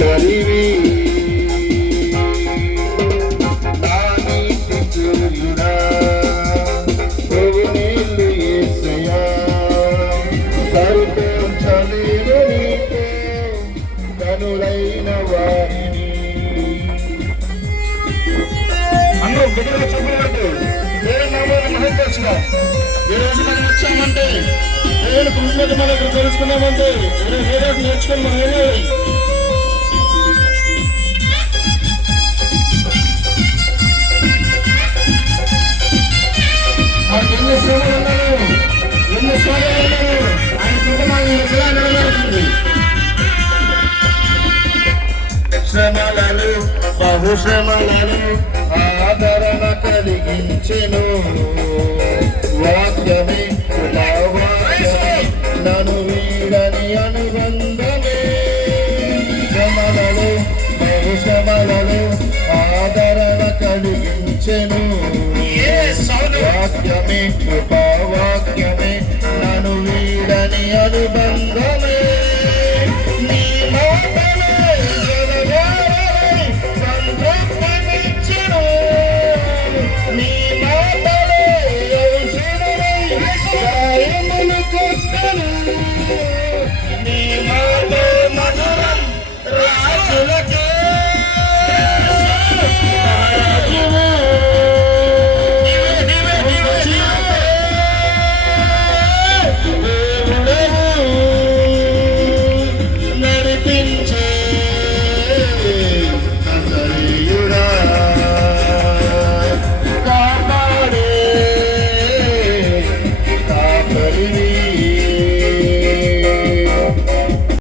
ఒక్కరివి నా నీతి సూర్యుడా ప్రభు నీళ్ళు యేసయ్యా సరిపోల్చలేను నీతో కనులైన వారిని అందరూ గట్టిగా చెప్పబట్టు దేవుని నామాన్ని మహిమపరచుగా. ఈ రోజు మనం వచ్చామంటే దేవుని కృతజ్ఞత మనం ఇక్కడ తెలుసుకున్నామంటే ఏదో నేర్చుకొని మనం వెళ్ళాలి. మనకు ఎన్ని శ్రమలు ఉన్నాను, ఎన్ని స్వాగలు ఉన్నాను, ఆయన కుటుంబాన్ని ఎలా నిలబడుతుంది. శ్రమలను బహుశ్రమలను ఆదరణ కలిగించెను వాక్యమే నన్ను వీడని అనుబంధమే. శ్రమలను బహుశ్రమలను ఆదరణ కలిగించెను వాక్యమే